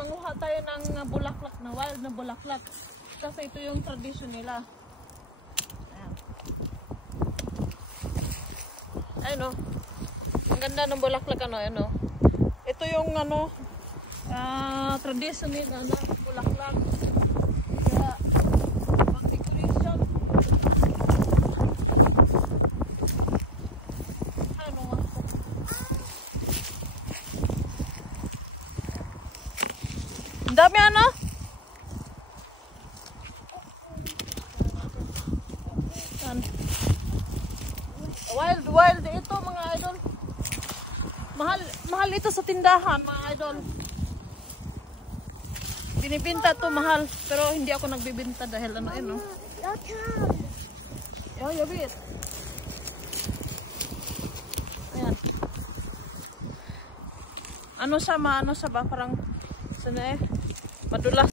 manguha tayo ng bulaklak na wild na bulaklak. Kasi ito yung tradition nila. Ayan. Ayun o. Ang ganda ng bulaklak ano, ano. Ito yung ano, tradition nila na bulaklak. Kaya, pang decoration. Ano nga. Ang dami ano? Wild ito mga idol. Mahal ito sa tindahan mga idol. Binibenta to mahal, pero hindi ako nagbibenta dahil ano yun, no? Yabit. Ayan. Ano siya ba? Parang sana madulas.